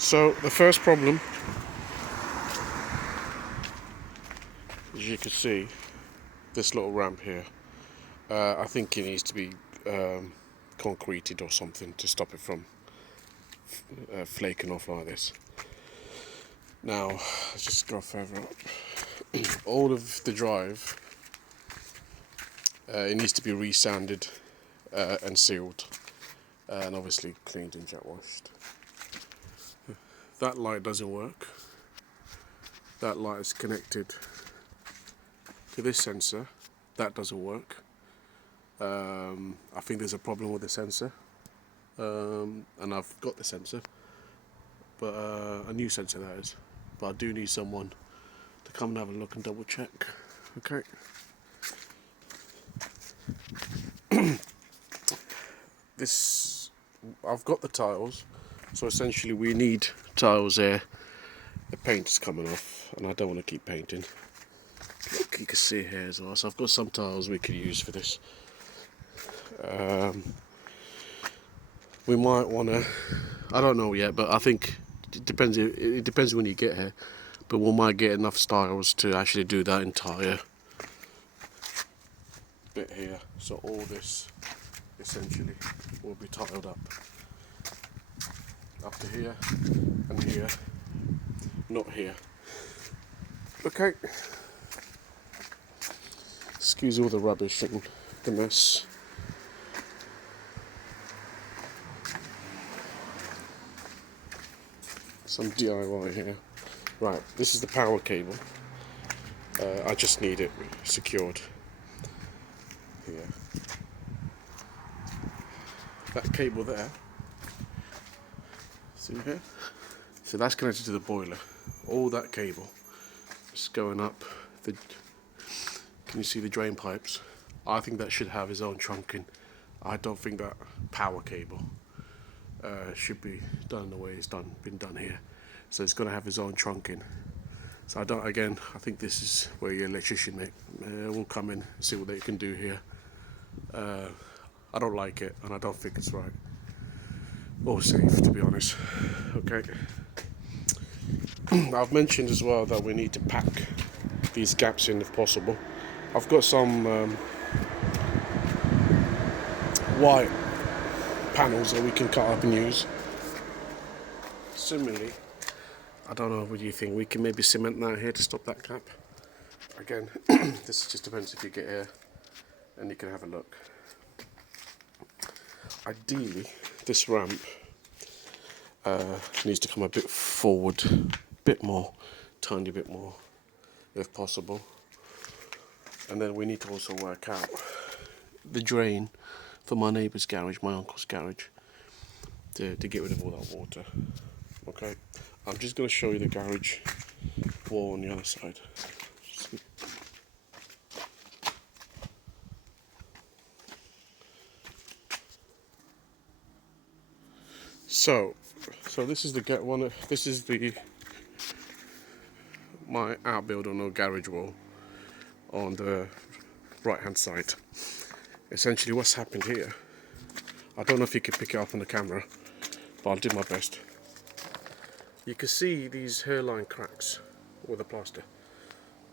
So the first problem, as you can see, this little ramp here, I think it needs to be concreted or something to stop it from flaking off like this. Now, let's just go further up. All of the drive, it needs to be resanded and sealed, and obviously cleaned and jet washed. That light doesn't work. That light is connected to this sensor. That doesn't work. I think there's a problem with the sensor, and I've got the sensor, but a new sensor that is. But I do need someone to come and have a look and double check. Okay. I've got the tiles, so essentially we need tiles there. The paint is coming off, and I don't want to keep painting. Look, you can see here as well. So I've got some tiles we could use for this. We might want to. I don't know yet, but I think it depends. It depends when you get here, but we might get enough tiles to actually do that entire bit here. So all this essentially will be tiled up to here and here, not here. Okay. Excuse all the rubbish and the mess. Some DIY here. Right, this is the power cable. I just need it secured here. That cable there, see here? So that's connected to the boiler. All that cable is going up. Can you see the drain pipes? I think that should have its own trunking. I don't think that power cable should be done the way it's been done here. So it's going to have its own trunking. So I think this is where your electrician will come in and see what they can do here. I don't like it, and I don't think it's right or safe, to be honest. Okay. I've mentioned as well that we need to pack these gaps in if possible. I've got some white panels that we can cut up and use. Similarly, I don't know what you think, we can maybe cement that here to stop that gap. Again, this just depends if you get here and you can have a look. Ideally, this ramp needs to come a bit forward, tiny bit more, if possible. And then we need to also work out the drain for my neighbour's garage, my uncle's garage, to get rid of all that water. Okay, I'm just going to show you the garage wall on the other side. So this is my outbuilding or garage wall on the right hand side. Essentially what's happened here, I don't know if you can pick it up on the camera, but I'll do my best. You can see these hairline cracks with the plaster.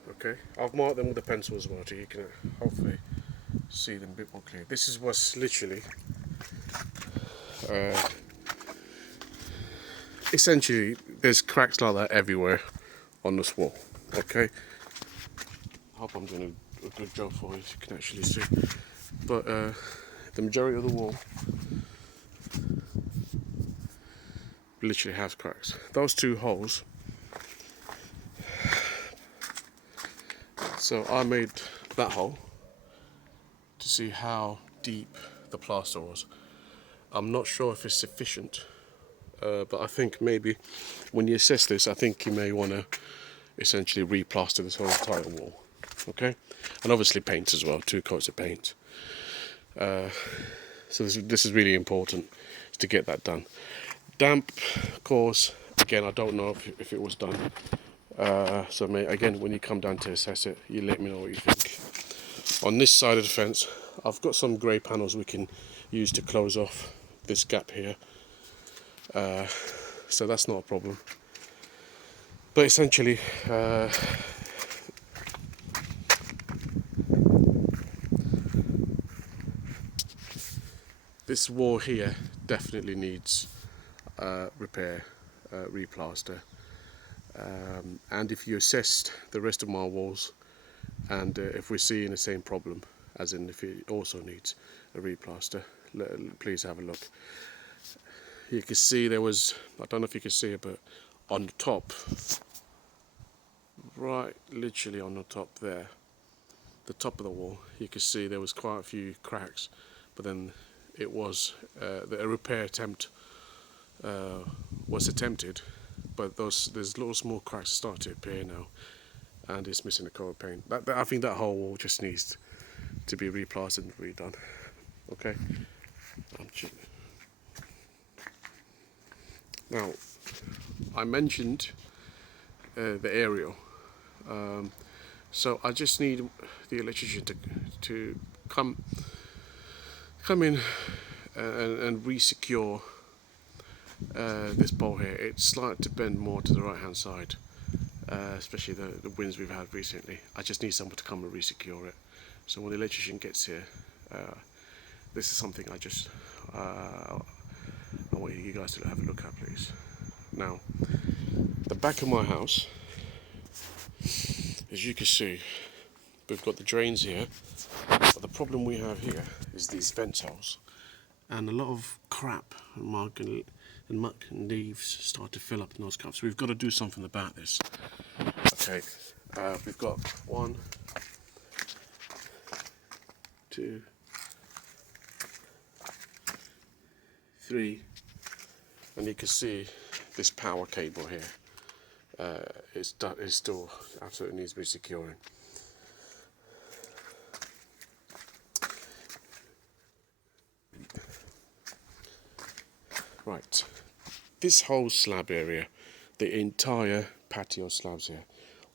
Okay, I've marked them with a pencil as well, so you can hopefully see them a bit more clear. This is what's literally essentially there's cracks like that everywhere on this wall. Okay, I hope I'm doing a good job for you, so you can actually see. But the majority of the wall literally has cracks. Those two holes. So I made that hole to see how deep the plaster was. I'm not sure if it's sufficient, but I think maybe when you assess this, I think you may want to essentially re-plaster this whole entire wall. Okay, and obviously paint as well, 2 coats of paint. So this is really important to get that done. Damp, of course, again, I don't know if it was done. So again, when you come down to assess it, you let me know what you think. On this side of the fence, I've got some grey panels we can use to close off this gap here. so that's not a problem. But essentially, this wall here definitely needs repair, replaster. And if you assessed the rest of my walls, and if we're seeing the same problem, as in if it also needs a replaster, please have a look. You can see there was, I don't know if you can see it, but on the top, right literally on the top there, the top of the wall, you can see there was quite a few cracks, but then it was a repair attempt was attempted, but there's little small cracks starting to appear now, and it's missing the coat paint. I think that whole wall just needs to be replastered and redone. Okay. Now, I mentioned the aerial, so I just need the electrician to come in and re-secure this bolt here. It's slightly to bend more to the right hand side, especially the winds we've had recently. I just need someone to come and re-secure it. So when the electrician gets here, this is something I want you guys to have a look at, please. Now, the back of my house, as you can see, we've got the drains here, but the problem we have here is these vent holes, and a lot of crap and muck and leaves start to fill up in those cups. So we've got to do something about this. Okay, we've got 1, 2, 3, and you can see this power cable here is still absolutely needs to be securing. Right, this whole slab area, the entire patio slabs here,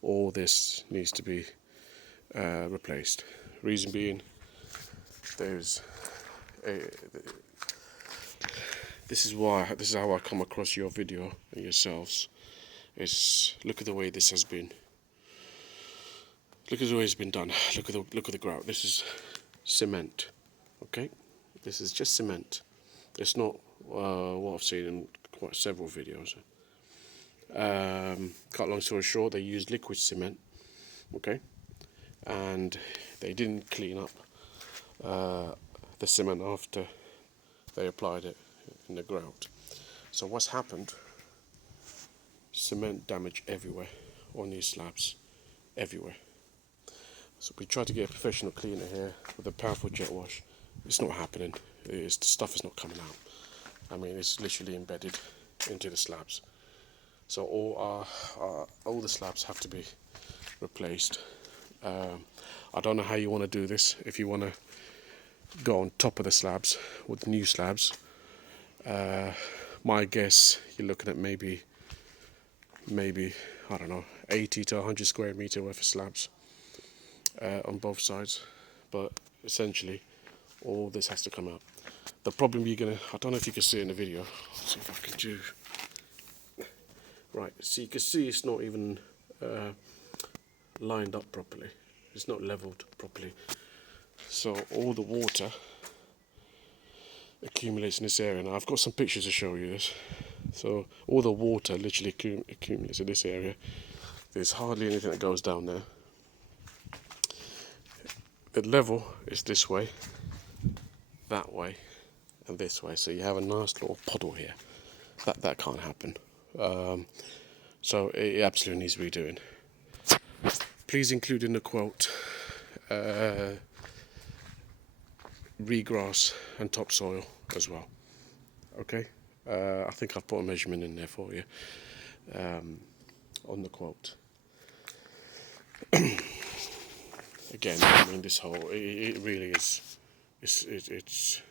all this needs to be replaced. Reason being, this is how I come across your video and yourselves. Is look at the way this has been. Look at the way it's been done. Look at the grout. This is cement. Okay, this is just cement. It's not what I've seen in quite several videos. Cut long story short, they used liquid cement. Okay, and they didn't clean up the cement after they applied it in the grout. So what's happened? Cement damage everywhere on these slabs, everywhere. So we tried to get a professional cleaner here with a powerful jet wash. It's not happening. The stuff is not coming out. I mean, it's literally embedded into the slabs. So all the slabs have to be replaced. I don't know how you want to do this. If you want to go on top of the slabs with new slabs, my guess you're looking at maybe I don't know, 80 to 100 square meter worth of slabs on both sides. But essentially, all this has to come out. The problem I don't know if you can see it in the video. Let's see if I can do. Right, so you can see it's not even lined up properly. It's not leveled properly. So all the water accumulates in this area. Now I've got some pictures to show you this. So all the water literally accumulates in this area. There's hardly anything that goes down there. The level is this way, that way, and this way. So you have a nice little puddle here. That can't happen. So it absolutely needs redoing. Please include in the quote regrass and topsoil as well. Okay, I think I've put a measurement in there for you on the quote. Again, I mean, this whole it really is. It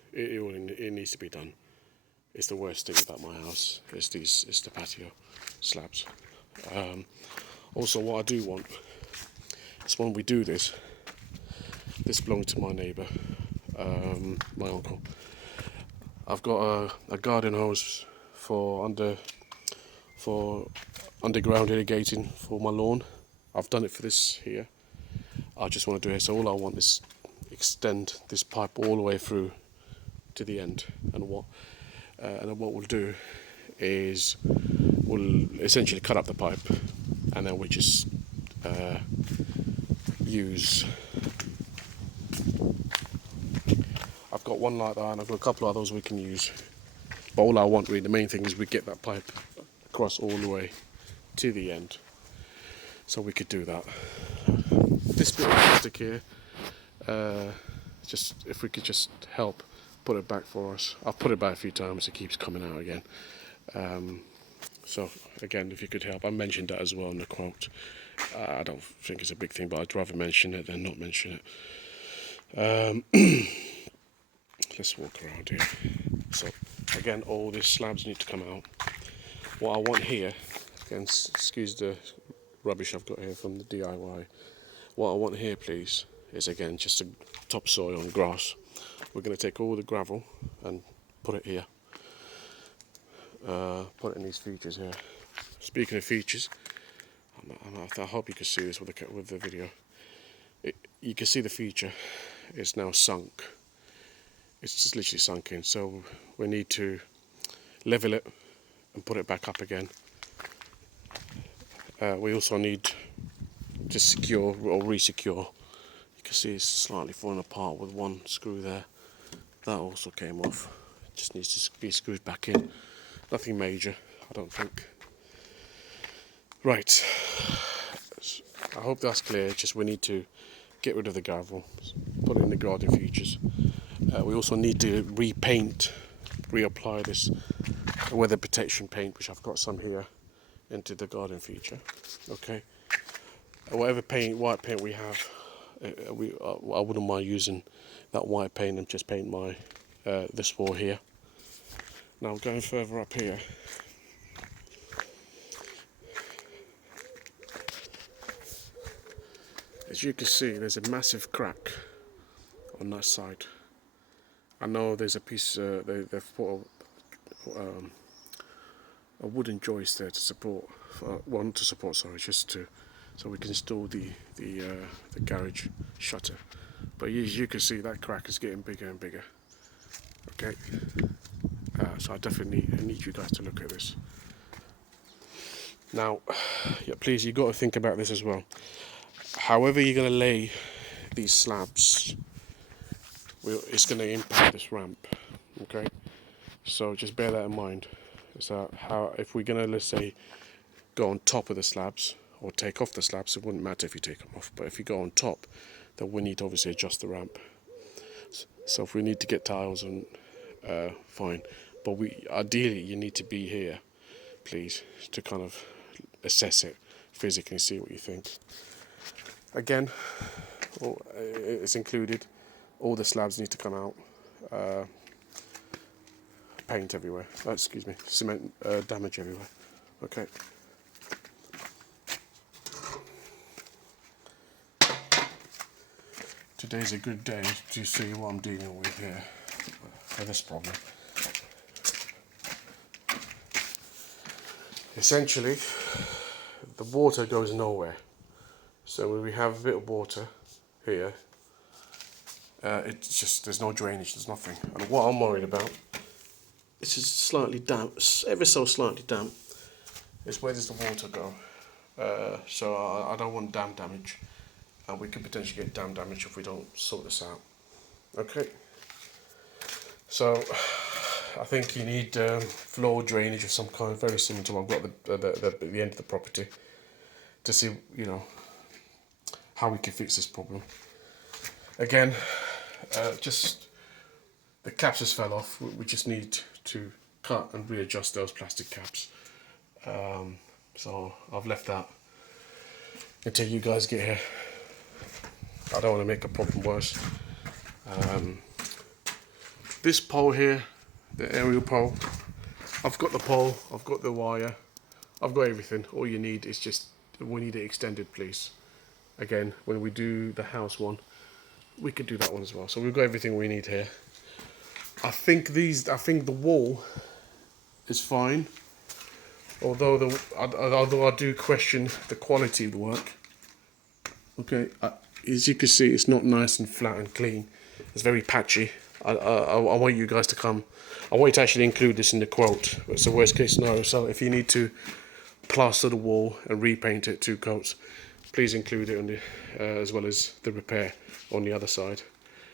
needs to be done. It's the worst thing about my house. It's the patio slabs. Also, what I do want is when we do this belongs to my neighbour, my uncle. I've got a garden hose for under for underground irrigating for my lawn. I've done it for this here. I just want to do it. So all I want is extend this pipe all the way through to the end. And what we'll do is we'll essentially cut up the pipe, and then we just use. I've got one like that, and I've got a couple of others we can use. But all I want, really, the main thing is we get that pipe across all the way to the end. So we could do that. This bit of plastic here, just if we could just help put it back for us. I've put it back a few times, it keeps coming out again. So again, if you could help, I mentioned that as well in the quote. I don't think it's a big thing, but I'd rather mention it than not mention it. Let's walk around here. So again, all these slabs need to come out. What I want here, again, excuse the rubbish I've got here from the DIY. What I want here, please, is again just a topsoil and grass. We're going to take all the gravel and put it here. Put it in these features here. Speaking of features, I hope you can see this with the video. You can see the feature is now sunk. It's just literally sunk in, so we need to level it and put it back up again. We also need to secure or re-secure. You can see it's slightly falling apart with one screw there. That also came off. It just needs to be screwed back in. Nothing major, I don't think. Right, I hope that's clear. Just we need to get rid of the gravel, put it in the garden features. We also need to repaint, reapply this weather protection paint, which I've got some here, into the garden feature. Okay, whatever paint, white paint we have, I wouldn't mind using that white paint and just paint my this wall here. Now going further up here, as you can see, there's a massive crack on that side. I know there's a piece, they've put a wooden joist there to support, so we can install the garage shutter. But as you can see, that crack is getting bigger and bigger. Okay, so I definitely need you guys to look at this. Now, yeah, please, you've got to think about this as well. However you're going to lay these slabs, it's going to impact this ramp. Okay, so just bear that in mind. So if we're going to, let's say, go on top of the slabs or take off the slabs, it wouldn't matter if you take them off. But if you go on top, then we need to obviously adjust the ramp. So if we need to get tiles, and fine. But ideally you need to be here, please, to kind of assess it physically, see what you think. Again, it's included. All the slabs need to come out. Paint everywhere. Excuse me, cement damage everywhere. Okay. Today's a good day to see what I'm dealing with here for this problem. Essentially, the water goes nowhere. So when we have a bit of water here, it's just, there's no drainage, there's nothing. And what I'm worried about, it's just slightly damp, ever so slightly damp, is where does the water go? So I don't want dam damage, and we could potentially get dam damage if we don't sort this out. Okay, so I think you need floor drainage of some kind, very similar to what I've got at the end of the property, to see, you know, how we can fix this problem. Again, just the caps just fell off. We just need to cut and readjust those plastic caps. So I've left that until you guys get here. I don't want to make a problem worse. This pole here, the aerial pole, I've got the pole, I've got the wire, I've got everything. All you need is just, we need it extended, please. Again, when we do the house one, we could do that one as well. So we've got everything we need here. I think the wall is fine. although I do question the quality of the work. Okay, as you can see, it's not nice and flat and clean. It's very patchy. I want you guys to come. I want you to actually include this in the quote. It's a worst case scenario. So if you need to plaster the wall and repaint it 2 coats, please include it on the, as well as the repair on the other side.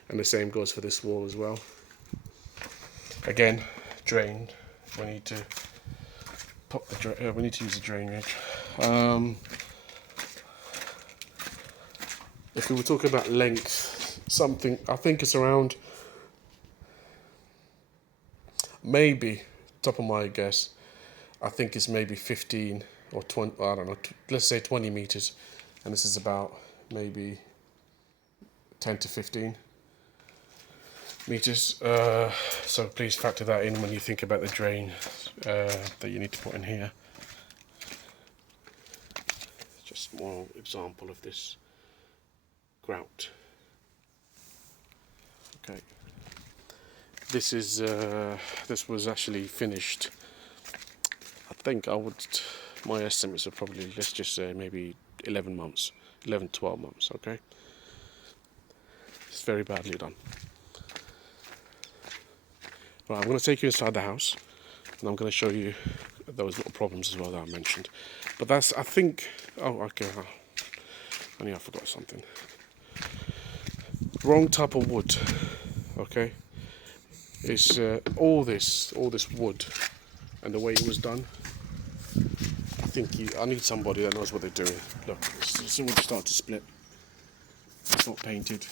And the same goes for this wall as well. Again, drained. We need to pop the we need to use the drainage. If we were talking about length, something I think it's around, maybe top of my guess, I think it's maybe 15 or 20. I don't know. Let's say 20 meters, and this is about maybe 10 to 15 meters. So please factor that in when you think about the drain that you need to put in here. Just one example of this grout. Okay. This is this was actually finished. I think my estimates are probably, let's just say maybe 11 months, 12 months. Okay. It's very badly done. Right, I'm going to take you inside the house, and I'm going to show you those little problems as well that I mentioned. But that's, I think, oh, okay, I knew I forgot something. Wrong type of wood, okay? It's all this wood, and the way it was done. I think I need somebody that knows what they're doing. Look, it's already started to split. It's not painted.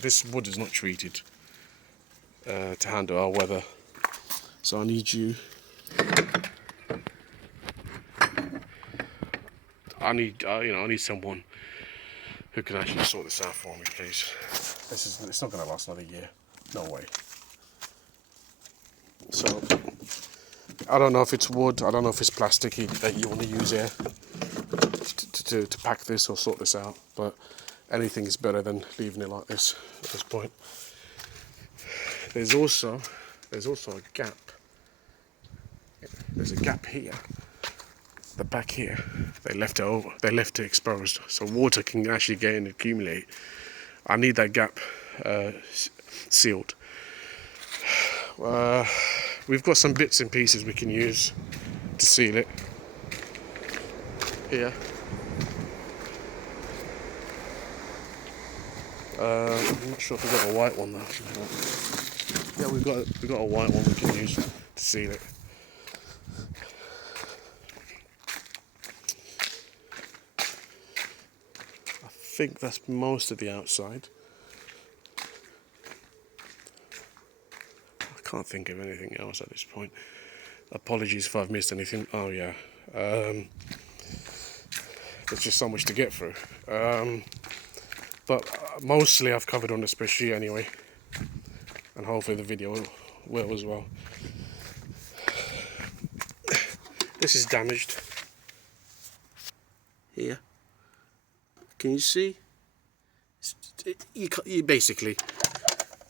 This wood is not treated to handle our weather. So I need you. I need someone who can actually sort this out for me, please. It's not going to last another year. No way. So I don't know if it's wood. I don't know if it's plastic that you want to use here to pack this or sort this out. But anything is better than leaving it like this at this point. There's also a gap. There's a gap here. The back here, they left it over. They left it exposed, so water can actually get in and accumulate. I need that gap sealed. We've got some bits and pieces we can use to seal it. Here. I'm not sure if we've got a white one though. Yeah, we've got a white one we can use to seal it. I think that's most of the outside. I can't think of anything else at this point. Apologies if I've missed anything. Oh yeah, there's just so much to get through. But mostly I've covered on the spreadsheet anyway, and hopefully the video will as well. This is damaged here. Can you see? You basically,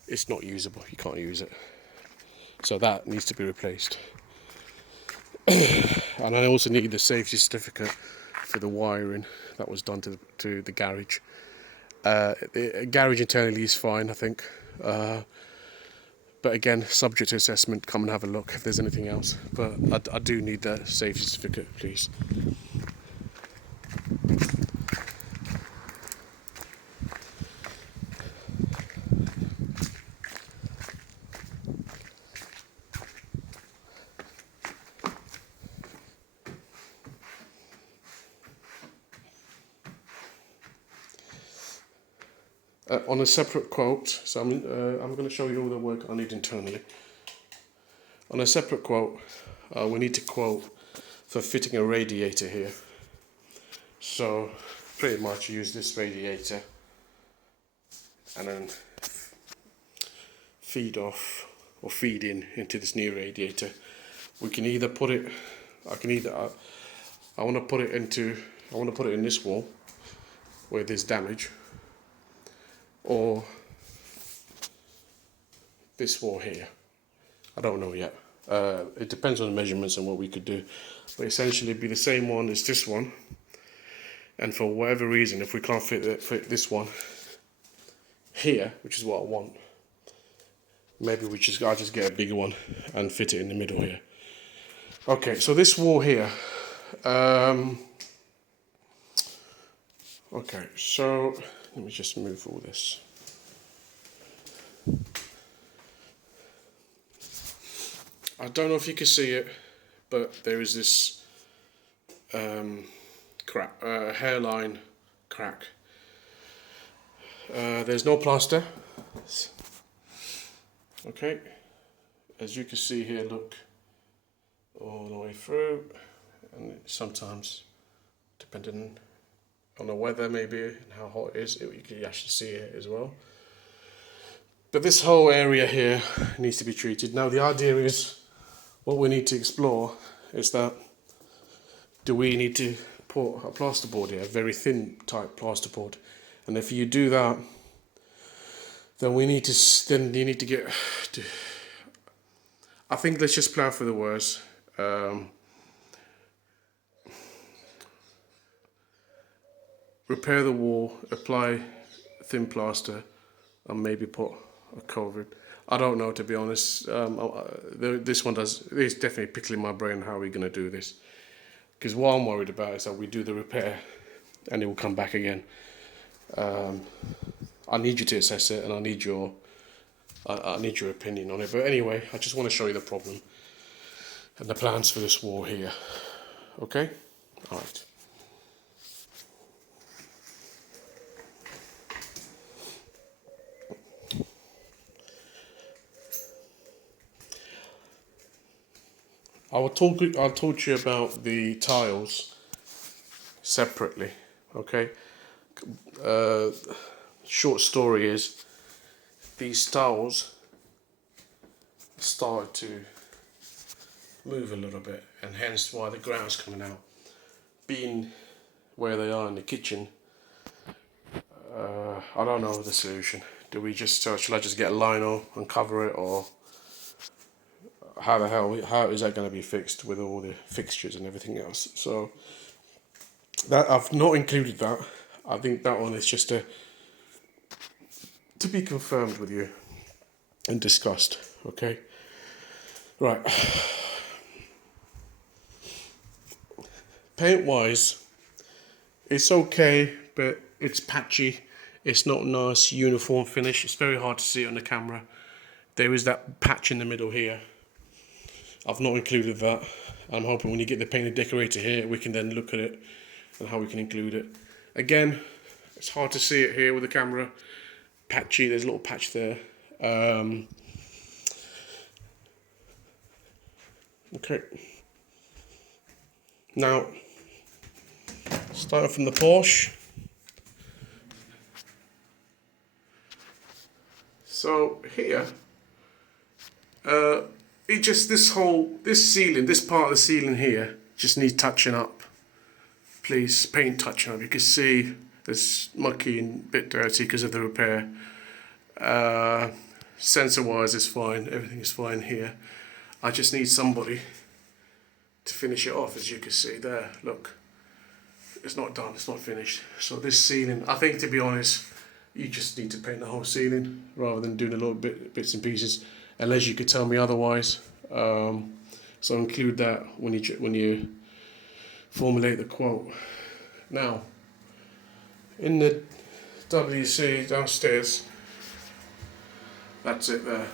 it's not usable. You can't use it. So that needs to be replaced. And I also need the safety certificate for the wiring that was done to the garage. The garage internally is fine, I think. But again, subject to assessment. Come and have a look if there's anything else. But I do need that safety certificate, please. On a separate quote, so I'm going to show you all the work I need internally. On a separate quote, we need to quote for fitting a radiator here. So pretty much use this radiator and then feed off or feed into this new radiator. We can either put it, I want to put it in this wall where there's damage, or this wall here. I don't know yet. It depends on the measurements and what we could do, but essentially it'd be the same one as this one. And for whatever reason, if we can't fit this one here, which is what I want, maybe I'll just get a bigger one and fit it in the middle here. Okay, so this wall here. Okay, so let me just move all this. I don't know if you can see it, but there is this hairline crack. There's no plaster. Okay, as you can see here, look, all the way through, and sometimes, depending on the weather maybe and how hot it is, you can actually see it as well. But this whole area here needs to be treated. Now the idea is, what we need to explore is that, do we need to put a plasterboard here, a very thin type plasterboard? And if you do that, then you need to get to, I think let's just plan for the worst. Repair the wall, apply thin plaster, and maybe put a cover. I don't know, to be honest. This it's definitely pickling my brain how we're going to do this. Because what I'm worried about is that we do the repair and it will come back again. I need you to assess it, and I need your opinion on it. But anyway, I just want to show you the problem and the plans for this wall here. Okay? Alright. I'll talk to you about the tiles separately, okay? Short story is, these tiles started to move a little bit, and hence why the ground's coming out. Being where they are in the kitchen, I don't know the solution. Shall I just get a lino and cover it, or how is that going to be fixed with all the fixtures and everything else? So that I've not included that. I think that one is just to be confirmed with you and discussed. Okay, right. Paint wise, it's okay, but it's patchy. It's not nice uniform finish. It's very hard to see it on the camera. There is that patch in the middle here. I've not included that. I'm hoping when you get the painted decorator here, we can then look at it and how we can include it. Again, it's hard to see it here with the camera. Patchy, there's a little patch there. Okay. Now, starting from the Porsche. So here, this ceiling, this part of the ceiling here, just needs touching up. Please, paint touching up. You can see it's mucky and a bit dirty because of the repair. Sensor wise is fine, everything is fine here. I just need somebody to finish it off. As you can see there, look, it's not done, it's not finished. So this ceiling, I think, to be honest, you just need to paint the whole ceiling rather than doing a little bits and pieces, unless you could tell me otherwise. So include that when you formulate the quote. Now, in the WC downstairs, that's it there.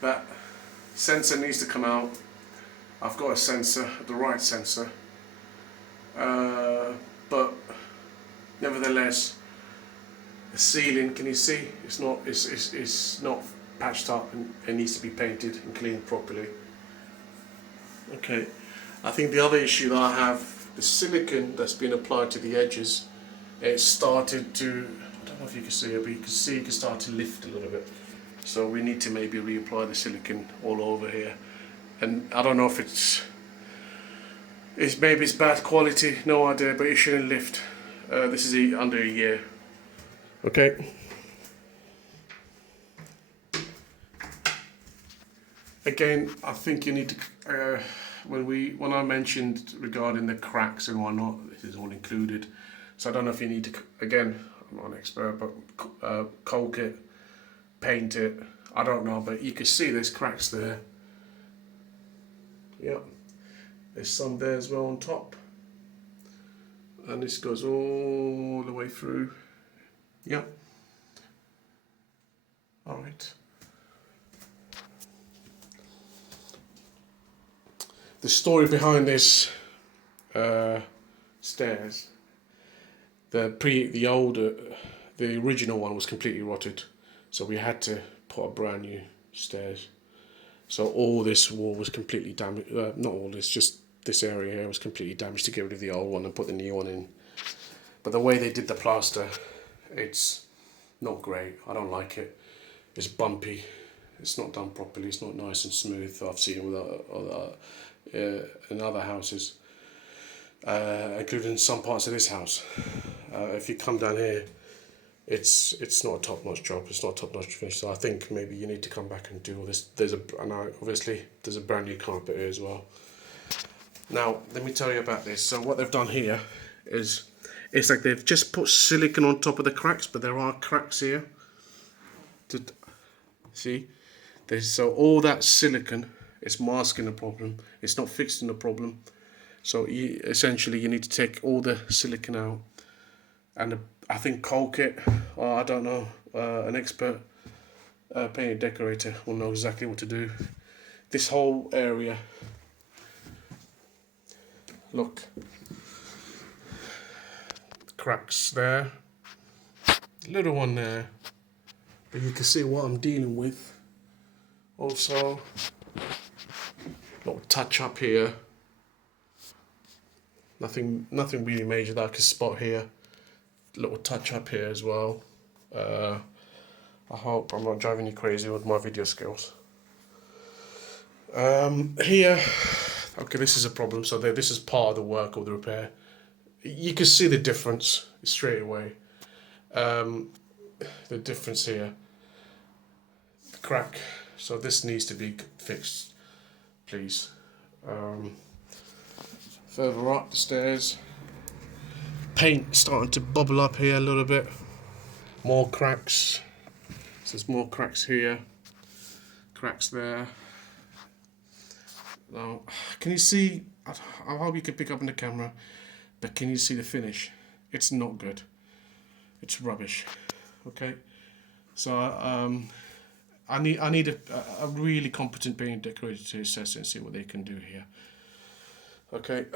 That sensor needs to come out. I've got a sensor, the right sensor, but nevertheless, the ceiling, can you see? It's not patched up, and it needs to be painted and cleaned properly. Okay, I think the other issue that I have, the silicone that's been applied to the edges, it's started to, I don't know if you can see it, but you can start to lift a little bit. So we need to maybe reapply the silicone all over here. And I don't know if maybe it's bad quality, no idea, but it shouldn't lift. This is under a year. Okay. Again, I think you need to when I mentioned regarding the cracks and whatnot, this is all included. So I don't know if you need to, again, I'm not an expert, but caulk it, paint it. I don't know, but you can see there's cracks there. Yep, there's some there as well on top, and this goes all the way through. Yep. All right. The story behind this stairs, the original one was completely rotted, so we had to put a brand new stairs. So all this wall was completely damaged. Not all this, just this area here was completely damaged to get rid of the old one and put the new one in. But the way they did the plaster, it's not great. I don't like it. It's bumpy. It's not done properly. It's not nice and smooth. I've seen it with in other houses, including some parts of this house. If you come down here, it's not a top-notch job. It's not a top-notch finish. So I think maybe you need to come back and do all this. Obviously there's a brand new carpet here as well. Now let me tell you about this. So what they've done here is, it's like they've just put silicone on top of the cracks, but there are cracks here. See, so all that silicone is masking the problem. It's not fixing the problem. So essentially you need to take all the silicone out, and I think caulk it, or I don't know, an expert painter decorator will know exactly what to do. This whole area, look, cracks there, little one there, but you can see what I'm dealing with. Also, little touch up here. Nothing really major that I can spot here. Little touch up here as well. I hope I'm not driving you crazy with my video skills. Here, okay, this is a problem. So this is part of the work or the repair. You can see the difference straight away. The difference here. The crack. So this needs to be fixed, please. Further up the stairs, paint starting to bubble up here a little bit. More cracks. So there's more cracks here, cracks there. Now, can you see? I hope you can pick up on the camera, but can you see the finish? It's not good. It's rubbish. Okay, so I need a really competent painting decorator to assess it and see what they can do here. Okay,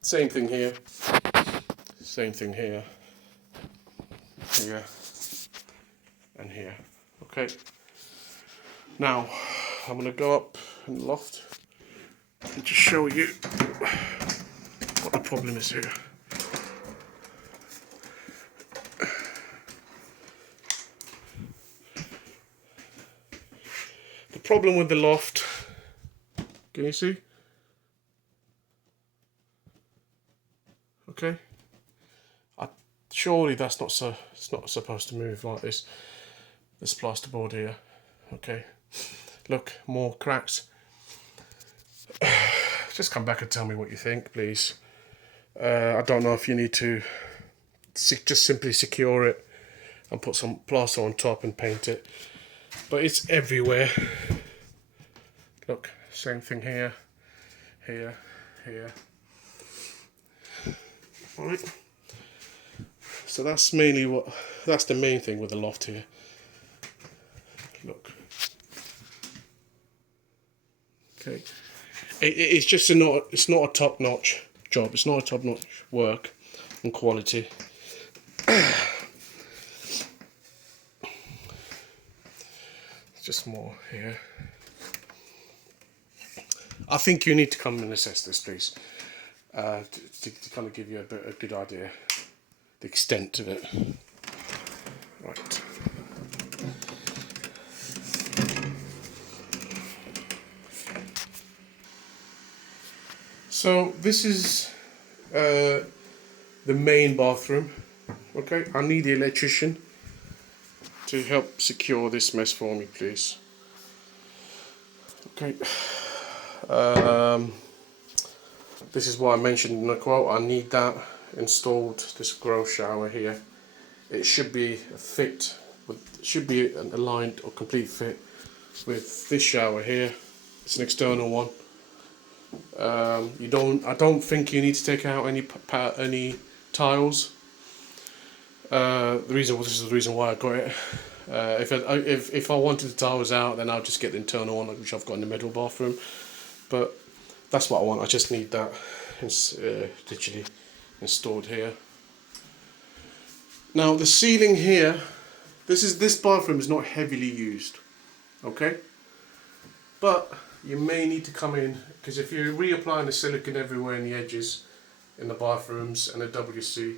same thing here, here, and here. Okay, now I'm going to go up in the loft and just show you what the problem is here. The problem with the loft, can you see? Okay, surely that's not so. It's not supposed to move like this. This plasterboard here. Okay, look, more cracks. Just come back and tell me what you think, please. I don't know if you need to just simply secure it and put some plaster on top and paint it, but it's everywhere. Look, same thing here, here. Alright, so that's the main thing with the loft here. Look, okay, it's just it's not a top-notch job. It's not a top-notch work and quality. Just more here. I think you need to come and assess this, please. To kind of give you a good idea, the extent of it. Right. So this is the main bathroom. Okay, I need the electrician to help secure this mess for me, please. Okay. This is what I mentioned in the quote. I need that installed. This grow shower here. It should be a fit with. Should be an aligned or complete fit with this shower here. It's an external one. I don't think you need to take out any tiles. This is the reason why I got it. If I wanted the tiles out, then I'll just get the internal one, which I've got in the middle bathroom. But that's what I want. I just need that literally installed here. Now the ceiling here, this bathroom is not heavily used, okay? But you may need to come in, because if you're reapplying the silicone everywhere in the edges, in the bathrooms and the WC,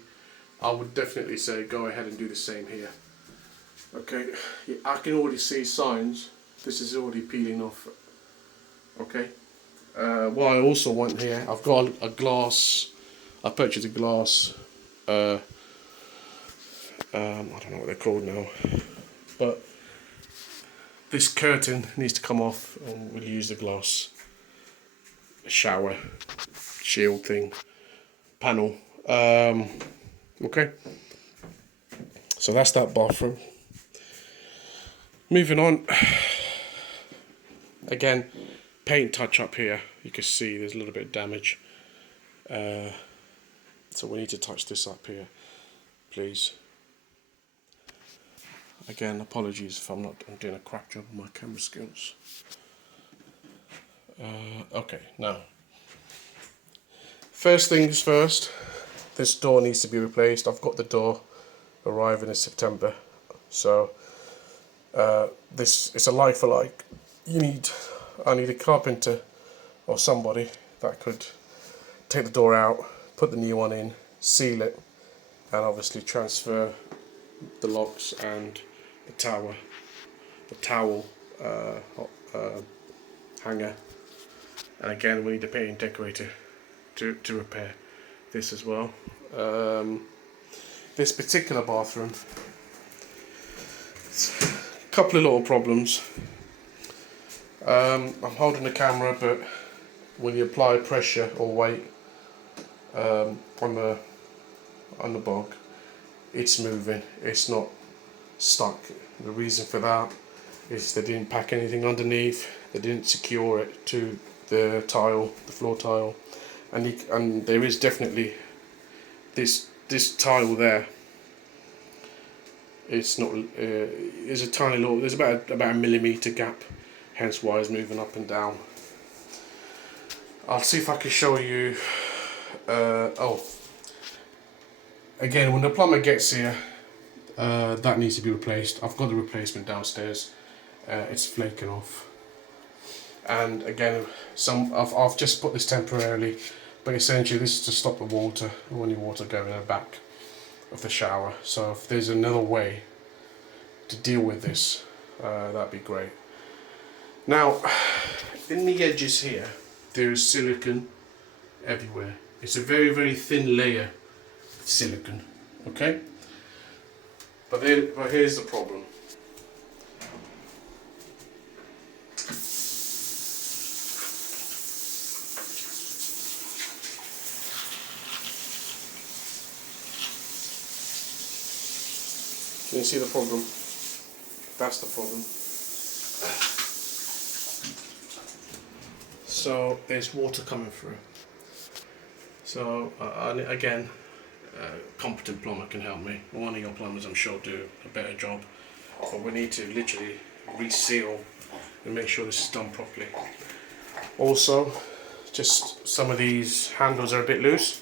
I would definitely say go ahead and do the same here. Okay, I can already see signs. This is already peeling off. Okay. What I also want here, I've got a glass. I purchased a glass. I don't know what they're called now, but this curtain needs to come off, and we'll use the glass shower shield thing panel. Okay, so that's that bathroom. Moving on, again, paint touch up here. You can see there's a little bit of damage, so we need to touch this up here, please. Again, apologies if I'm doing a crap job of my camera skills. Okay, now, first things first, this door needs to be replaced. I've got the door arriving in September, so this is a like for like. I need a carpenter or somebody that could take the door out, put the new one in, seal it, and obviously transfer the locks and the towel hanger. And again, we need a painting decorator to repair this as well. This particular bathroom, a couple of little problems. I'm holding the camera, but when you apply pressure or weight on the bog, it's moving. It's not stuck. The reason for that is they didn't pack anything underneath. They didn't secure it to the tile, the floor tile, and there is definitely this tile there. It's not. There's a tiny little. There's about a millimetre gap. Hence why it's moving up and down. I'll see if I can show you. Again, when the plumber gets here, that needs to be replaced. I've got the replacement downstairs. It's flaking off. And again, I've just put this temporarily, but essentially this is to stop the water, any water going in the back of the shower. So if there's another way to deal with this, that'd be great. Now, in the edges here, there is silicone everywhere. It's a very, very thin layer of silicone, okay? But here's the problem. Can you see the problem? That's the problem. So there's water coming through. So again, competent plumber can help me. One of your plumbers, I'm sure, do a better job. But we need to literally reseal and make sure this is done properly. Also, just some of these handles are a bit loose.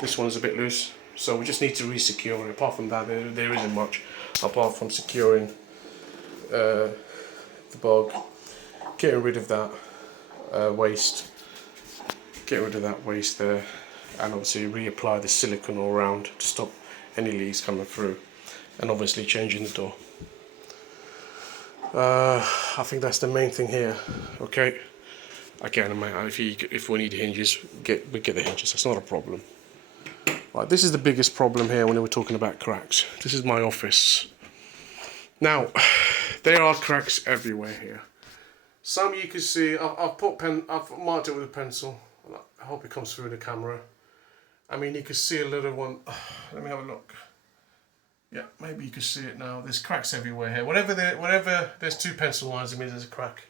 This one's a bit loose, so we just need to re-secure it. Apart from that, there isn't much apart from securing the bog, getting rid of that waste, getting rid of that waste there, and obviously reapply the silicone all around to stop any leaks coming through, and obviously changing the door. I think that's the main thing here. Okay, again, if we need hinges, we get the hinges. That's not a problem. Right, this is the biggest problem here when we're talking about cracks. This is my office. Now, there are cracks everywhere here. Some you can see, I've marked it with a pencil. I hope it comes through the camera. I mean, you can see a little one. Let me have a look. Yeah, maybe you can see it now. There's cracks everywhere here. Whatever there's 2 pencil lines, it means there's a crack.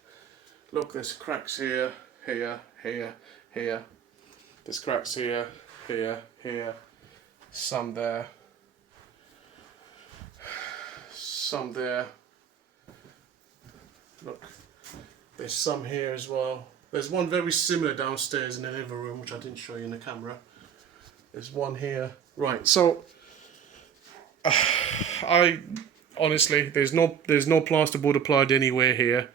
Look, there's cracks here, here, here, here. There's cracks here, here, here. Some there. Some there. Look, there's some here as well. There's one very similar downstairs in the living room, which I didn't show you in the camera. There's one here. Right, so I honestly, there's no plasterboard applied anywhere here.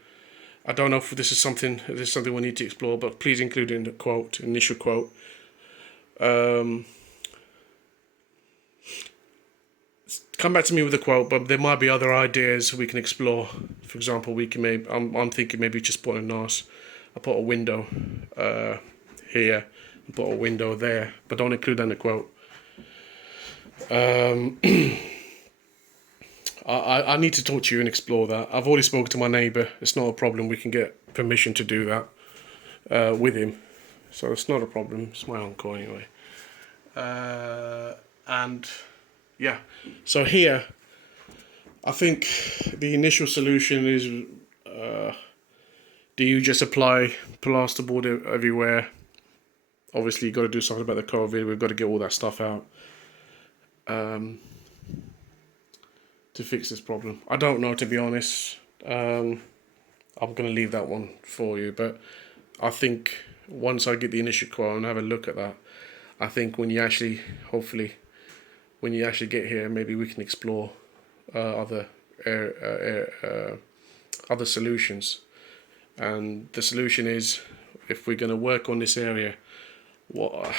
I don't know if this is something we need to explore, but please include it in the quote, initial quote. Come back to me with a quote, but there might be other ideas we can explore. For example, we can maybe I'm thinking maybe just put a NAS. I put a window here, and put a window there, but don't include that in the quote. I need to talk to you and explore that. I've already spoken to my neighbour. It's not a problem. We can get permission to do that with him, so it's not a problem. It's my uncle anyway. And yeah, so here, I think the initial solution is, do you just apply plasterboard everywhere? Obviously, you've got to do something about the COVID. We've got to get all that stuff out to fix this problem. I don't know, to be honest. I'm going to leave that one for you. But I think once I get the initial quote and have a look at that, I think when you actually, hopefully, when you actually get here, maybe we can explore other solutions. And the solution is, if we're going to work on this area,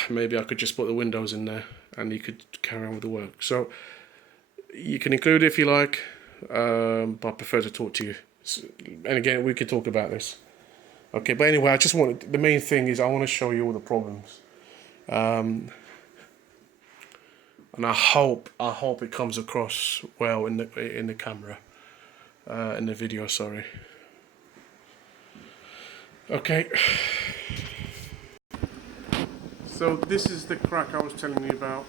maybe I could just put the windows in there and you could carry on with the work. So you can include it if you like, but I prefer to talk to you. And again, we could talk about this. Okay, but anyway, the main thing is I want to show you all the problems. And I hope it comes across well in the camera, in the video. Sorry. Okay. So this is the crack I was telling you about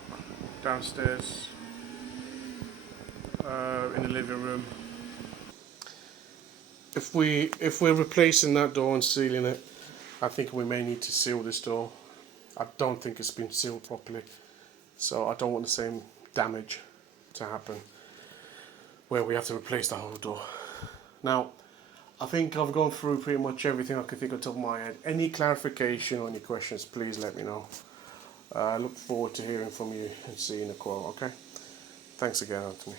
downstairs in the living room. If we're replacing that door and sealing it, I think we may need to seal this door. I don't think it's been sealed properly. So I don't want the same damage to happen where we have to replace the whole door. Now, I think I've gone through pretty much everything I can think of top of my head. Any clarification or any questions, please let me know. I look forward to hearing from you and seeing the quote, okay? Thanks again, Anthony.